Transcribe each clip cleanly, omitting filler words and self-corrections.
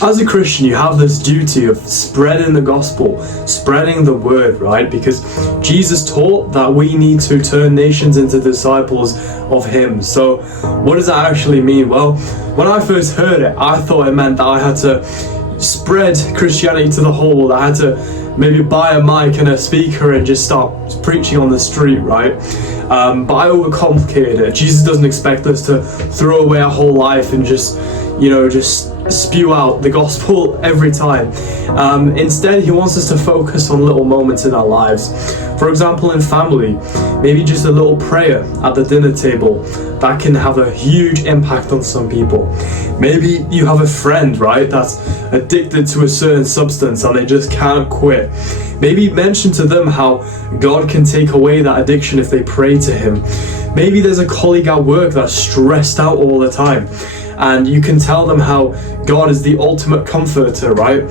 as a Christian, you have this duty of spreading the gospel, spreading the word, right? Because Jesus taught that we need to turn nations into disciples of him. So what does that actually mean? Well, when I first heard it, I thought it meant that I had to spread Christianity to the whole world. I had to maybe buy a mic and a speaker and just start preaching on the street, right? But I overcomplicated it. Jesus doesn't expect us to throw away our whole life and just spew out the gospel every time. Instead, he wants us to focus on little moments in our lives. For example, in family, maybe just a little prayer at the dinner table that can have a huge impact on some people. Maybe you have a friend, right, that's addicted to a certain substance and they just can't quit. Maybe mention to them how God can take away that addiction if they pray to him. Maybe there's a colleague at work that's stressed out all the time, and you can tell them how God is the ultimate comforter, right?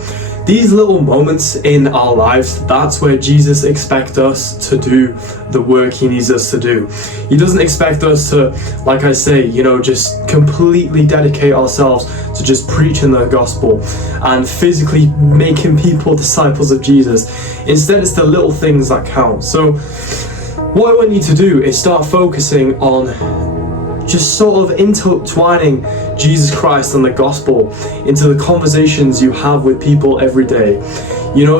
These little moments in our lives, that's where Jesus expects us to do the work he needs us to do. He doesn't expect us to, like I say, just completely dedicate ourselves to just preaching the gospel and physically making people disciples of Jesus. Instead, it's the little things that count. So what I want you to do is start focusing on just sort of intertwining Jesus Christ and the gospel into the conversations you have with people every day.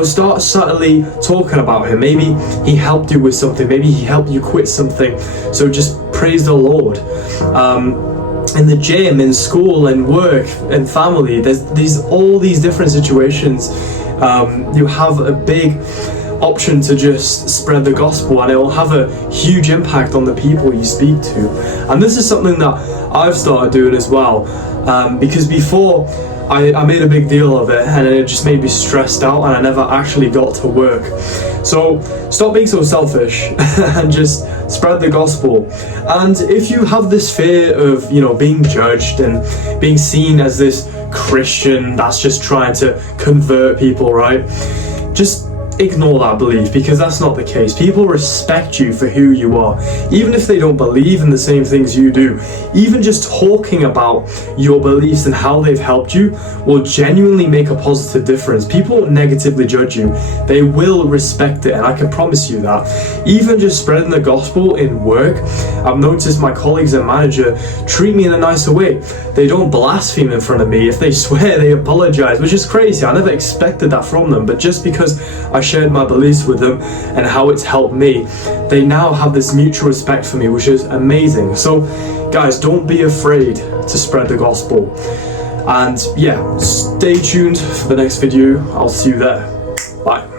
Start subtly talking about him. Maybe he helped you with something. Maybe he helped you quit something. So just praise the Lord. In the gym, in school, in work, in family, there's all these different situations. You have a big option to just spread the gospel, and it will have a huge impact on the people you speak to. And this is something that I've started doing as well, because before I made a big deal of it and it just made me stressed out and I never actually got to work. So stop being so selfish and just spread the gospel. And if you have this fear of being judged and being seen as this Christian that's just trying to convert people, right, just ignore that belief, because that's not the case. People respect you for who you are, even if they don't believe in the same things you do. Even just talking about your beliefs and how they've helped you will genuinely make a positive difference. People won't negatively judge you. They will respect it, and I can promise you that. Even just spreading the gospel in work, I've noticed my colleagues and manager treat me in a nicer way. They don't blaspheme in front of me. If they swear, they apologize, which is crazy. I never expected that from them, but just because I shared my beliefs with them and how it's helped me, they now have this mutual respect for me, which is amazing. So guys, don't be afraid to spread the gospel. And yeah, stay tuned for the next video. I'll see you there. Bye.